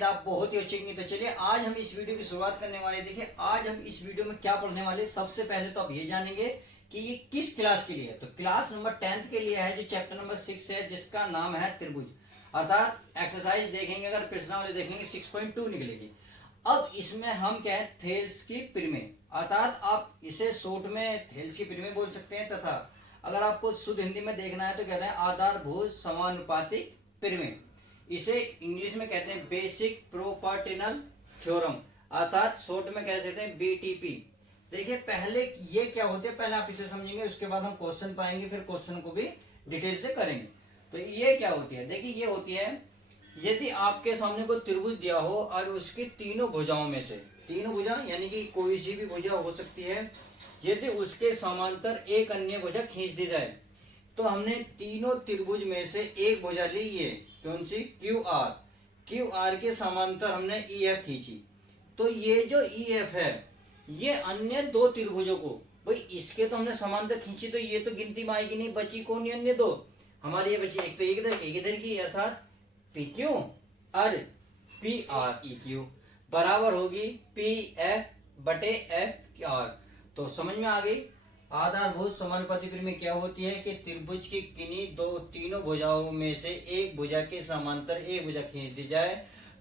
उम्मीद आप बहुत ही अच्छी होंगी। तो चलिए आज हम इस वीडियो की शुरुआत करने वाले। देखिए आज हम इस वीडियो में क्या पढ़ने वाले, सबसे पहले तो आप ये जानेंगे कि ये किस क्लास के लिए है। तो क्लास नंबर 10th के लिए है, जो चैप्टर नंबर 6 है, जिसका नाम है त्रिभुज। अर्थात एक्सरसाइज देखेंगे, अगर प्रश्नावली देखेंगे 6.2 निकलेगी। अब इसमें हम क्या है, थेल्स की पिरामिड, अर्थात आप इसे शॉर्ट में थेल्स की पिरामिड बोल सकते हैं, तथा अगर आपको शुद्ध हिंदी में देखना है तो कहते हैं आधारभूत समानुपातिक पिरामिड। इसे इंग्लिश में कहते हैं बेसिक प्रोपर्टिनल थ्योरम, अर्थात शॉर्ट में कह सकते हैं बीटीपी। देखिए पहले ये क्या होते हैं, पहले आप इसे समझेंगे, उसके बाद हम क्वेश्चन पाएंगे, फिर क्वेश्चन को भी डिटेल से करेंगे। तो ये क्या होती है, देखिए ये होती है, यदि आपके सामने कोई त्रिभुज दिया हो और उसकी तीनों भुजाओं में से, तीनों भुजा यानी कि कोई सी भी भुजा हो सकती है, यदि उसके समांतर एक अन्य भुजा खींच दी जाए, तो हमने तीनों त्रिभुज में से एक भुजा ली, ये कौन सी, क्यू आर। क्यू आर के समांतर हमने ई एफ खींची। तो ये जो ई एफ है, ये अन्य दो त्रिभुजों को, भाई इसके तो हमने समांतर खींची, तो ये तो गिनती में आएगी नहीं, बची कौन, ये अन्य दो हमारी, ये बची एक तो एक इधर की, अर्थात पी क्यू और पी आर ई क्यू बराबर होगी पी एफ बटे एफ आर। तो समझ में आ गई। आधारभूत समानुपातिक पिरामिड क्या होती है कि त्रिभुज की किन्हीं दो तीनों भुजाओं में से एक भुजा के समांतर एक भुजा खींच दी जाए,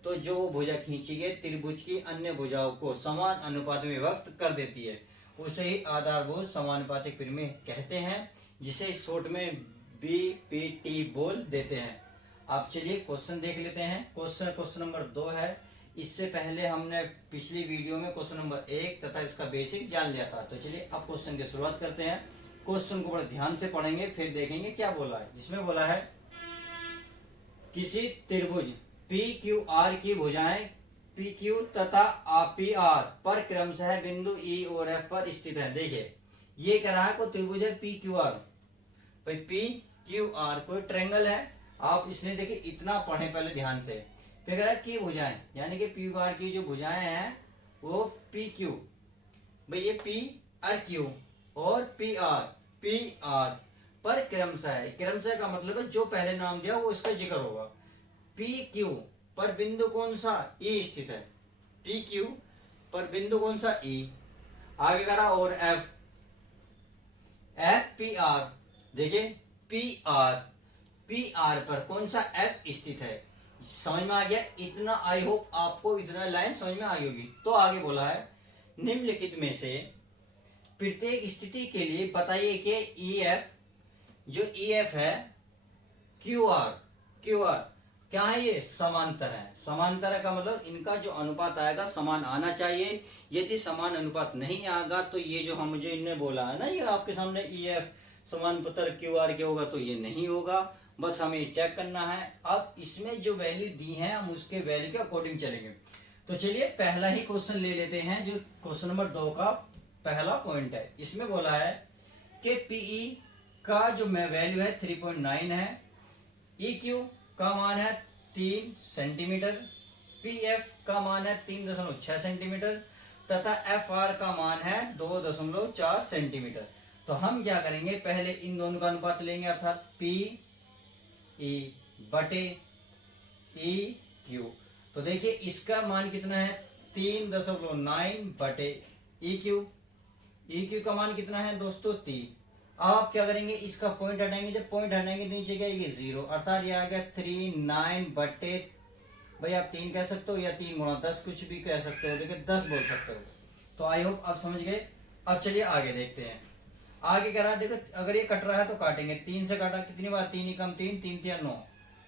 तो जो भुजा खींची गई त्रिभुज की अन्य भुजाओं को समान अनुपात में विभक्त कर देती है, उसे ही आधारभूत समानुपातिक पिरामिड कहते हैं, जिसे शॉर्ट में बीपीटी बोल देते हैं। आप चलिए क्वेश्चन देख लेते हैं। क्वेश्चन नंबर 2 है। इससे पहले हमने पिछली वीडियो में क्वेश्चन नंबर 1 तथा इसका बेसिक जान लिया था। तो चलिए अब क्वेश्चन की शुरुआत करते हैं। क्वेश्चन को बड़े ध्यान से पढ़ेंगे, फिर देखेंगे क्या बोला है। इसमें बोला है किसी त्रिभुज पी क्यू आर की भुजाएं पी क्यू तथा पी आर पर क्रमशः बिंदु ई और एफ पर स्थित है। देखिए ये कह रहा है कोई त्रिभुज है पी क्यू आर, भाई पी क्यू आर कोई ट्रायंगल है। आप इसने देखिए इतना पढ़े पहले ध्यान से। फिर कह रहा है की भुजाएं, यानी कि पी आर की जो भुजाएं हैं वो पी क्यू, भाई ये पी और क्यू और पी आर पर क्रमशः है। क्रमशः का मतलब है जो पहले नाम दिया वो इसका जिक्र होगा। पी क्यू पर बिंदु कौन सा, ई स्थित है। पी क्यू पर बिंदु कौन सा, ई। आगे करा और एफ पी आर, देखिए पी आर पर कौन सा एफ स्थित है। समझ में आ गया इतना। आई होप आपको इतना लाइन समझ में आ गई होगी। तो आगे बोला है निम्नलिखित में से प्रत्येक स्थिति के लिए बताइए कि ई एफ, जो ई एफ है क्यू आर क्या है, ये समांतर है। समांतर है का मतलब इनका जो अनुपात आएगा समान आना चाहिए। यदि समान अनुपात नहीं आएगा तो ये जो हम मुझे इनने बोला है ना, ये आपके सामने ई एफ समांतर क्यू आर के होगा, तो ये नहीं होगा। बस हमें चेक करना है। अब इसमें जो वैल्यू दी है हम उसके वैल्यू के अकॉर्डिंग चलेंगे। तो चलिए पहला ही क्वेश्चन ले लेते हैं, जो क्वेश्चन नंबर 2 का पहला पॉइंट है। इसमें बोला है कि पीई का जो वैल्यू है 3.9 है, ई क्यू का मान है 3 सेंटीमीटर, पी एफ का मान है 3.6 सेंटीमीटर तथा एफ आर का मान है 2.4 सेंटीमीटर। तो हम क्या करेंगे, पहले इन दोनों का अनुपात लेंगे, अर्थात पी ई बटे ई क्यू। तो देखिए इसका मान कितना है 3.9 बटे ई क्यू का मान कितना है दोस्तों 3। अब आप क्या करेंगे, इसका पॉइंट हटाएंगे, जब पॉइंट हटाएंगे तो नीचे क्या आएगी 0, अर्थात ये आ गया 39 बटे, भाई आप 3 कह सकते हो या 3 गुणा 10 कुछ भी कह सकते हो, लेकिन 10 बोल सकते हो। तो आई होप आप समझ गए। अब चलिए आगे देखते हैं। आगे कह रहा है, देखो अगर ये कट रहा है तो काटेंगे, 3 से काटा कितनी बार, 3 ही कम 3, 3 3 9,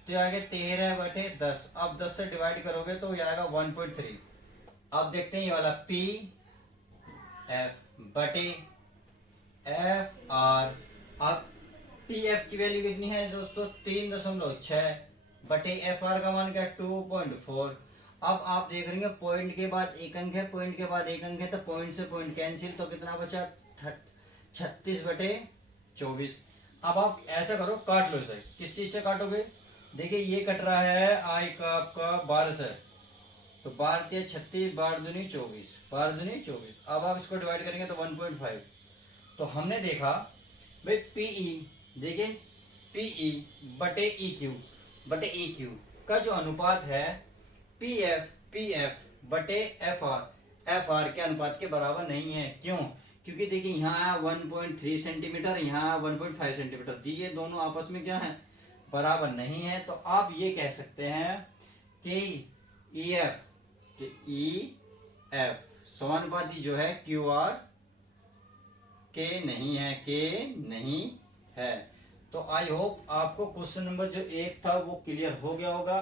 तो ये आ गया 13 बटे 10। अब 10 से डिवाइड करोगे तो ये आएगा 1.3। अब देखते हैं ये वाला पी एफ बटे एफ आर। अब पी एफ की वैल्यू कितनी है दोस्तों 3.6 बटे एफ आर का मान क्या 2.4। अब आप देख रहे हैं पॉइंट के बाद एक अंक है, पॉइंट के बाद एक अंक है, तो पॉइंट से पॉइंट कैंसिल, तो कितना बचा 36 बटे 24। अब आप ऐसा करो, काट लो इसे। किस चीज से काटोगे, देखिए ये कट रहा है आई का आपका 12 से, तो 12 के 36, 12 दूनी 24, 12 दूनी 24। अब आप इसको डिवाइड करेंगे तो 1.5। तो हमने देखा भाई पीई, देखिए पीई बटे ई क्यू का जो अनुपात है पी एफ बटे एफ आर के अनुपात के बराबर नहीं है। क्यों? क्योंकि देखिए यहाँ आया 1.3 सेंटीमीटर, यहाँ आया 1.5 सेंटीमीटर जी, ये दोनों आपस में क्या है, बराबर नहीं है। तो आप ये कह सकते हैं कि ई एफ समानुपाती जो है क्यू आर के नहीं है। तो आई होप आपको क्वेश्चन नंबर जो 1 था वो क्लियर हो गया होगा।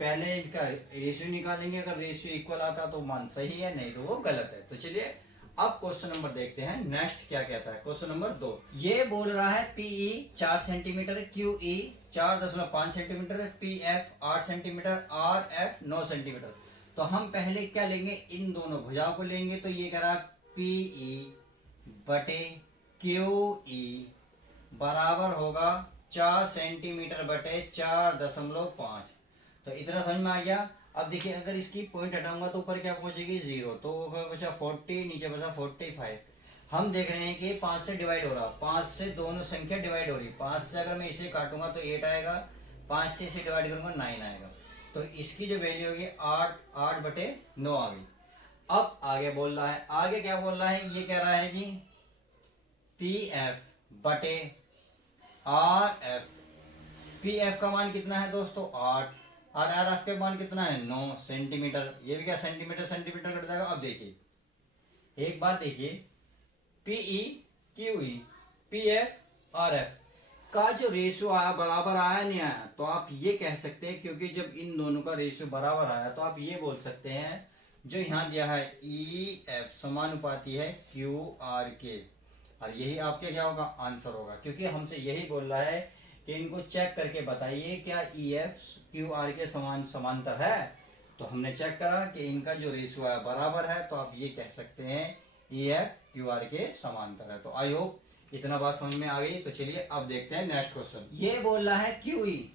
पहले इनका रेशियो निकालेंगे, अगर रेशियो इक्वल आता तो मान सही है, नहीं तो वो गलत है। तो चलिए अब क्वेश्चन नंबर देखते हैं नेक्स्ट क्या कहता है। क्वेश्चन नंबर 2 ये बोल रहा है PE 4 centimetre, QE 4.5 centimetre, PF 8 centimetre, RF 9 centimetre. तो हम पहले क्या लेंगे, इन दोनों भुजाओं को लेंगे। तो ये कह रहा है पीई बटे क्यूई बराबर होगा 4 सेंटीमीटर बटे 4.5। तो इतना समझ में आ गया। अब देखिए अगर इसकी पॉइंट हटाऊंगा तो ऊपर क्या पहुंचेगी 0, तो बचा 40, नीचे बचा 45। हम देख रहे हैं कि 5 से डिवाइड हो रहा, 5 से दोनों संख्या डिवाइड हो रही। 5 से अगर मैं इसे काटूंगा तो 8 आएगा, 5 से इसे डिवाइड करूंगा 9 आएगा। तो इसकी जो वैल्यू होगी 8 बटे 9 आ गई। अब आगे बोल रहा है, आगे क्या बोल रहा है, ये कह रहा है जी पी एफ बटे आर एफ। पी एफ का मान कितना है दोस्तों 8, और आर एफ का मान कितना है 9 सेंटीमीटर। ये भी क्या सेंटीमीटर कट जाएगा। अब देखिए एक बात देखिए, PE QE P F R F का जो रेशियो आया बराबर आया नहीं आया, तो आप ये कह सकते हैं, क्योंकि जब इन दोनों का रेशियो बराबर आया तो आप ये बोल सकते हैं जो यहाँ दिया है ई एफ समानुपाती है क्यू आर के, और यही आपके क्या होगा आंसर होगा। क्योंकि हमसे यही बोल रहा है कि इनको चेक करके बताइए क्या ई एफ क्यू आर के समांतर है। तो हमने चेक करा कि इनका जो रेशियो है बराबर है, तो आप ये कह सकते हैं ई एफ क्यू आर के समांतर है। तो आई होप इतना बात समझ में आ गई। तो चलिए अब देखते हैं नेक्स्ट क्वेश्चन। ये बोल रहा है Q E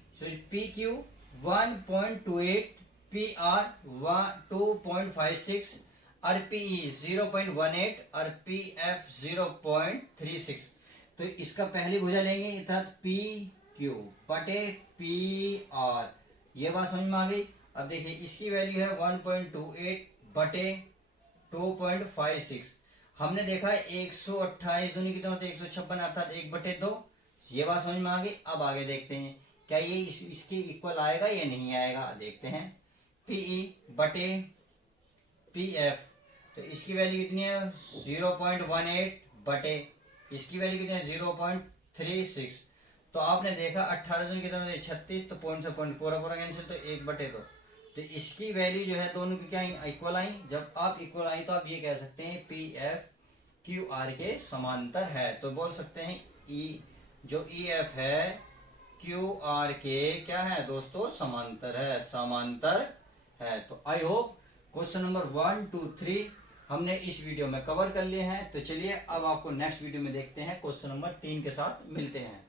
P Q 1.28, P R 2.56 और पीई 0.18 और पी एफ 0.36। तो इसका पहली भुजा लेंगे अर्थात पी क्यू बटे पी आर, ये बात समझ में आ गई। अब देखिए इसकी वैल्यू है 1.28 बटे 2.56। हमने देखा है 128 दूनी कितना होता है 156 अर्थात 1/2। ये बात समझ में आ गई। अब आगे देखते हैं क्या ये इसके इक्वल आएगा या नहीं आएगा, देखते हैं। पीई बटे पी एफ, तो इसकी वैल्यू कितनी है 0.18 बटे इसकी वैल्यू कितनी है 0.36। तो आपने देखा 18 दूनी कितना होता है 36, तो पॉइंट से पॉइंट पूरा कैंसिल, तो 1/2। तो इसकी वैल्यू जो है दोनों की क्या इक्वल आई। जब आप इक्वल आई तो आप ये कह सकते हैं पी एफ क्यू आर के समांतर है। तो बोल सकते हैं जो ई एफ है क्यू आर के क्या है दोस्तों समांतर है। तो आई होप क्वेश्चन नंबर 1, 2, 3 हमने इस वीडियो में कवर कर लिए हैं। तो चलिए अब आपको नेक्स्ट वीडियो में देखते हैं, क्वेश्चन नंबर 3 के साथ मिलते हैं।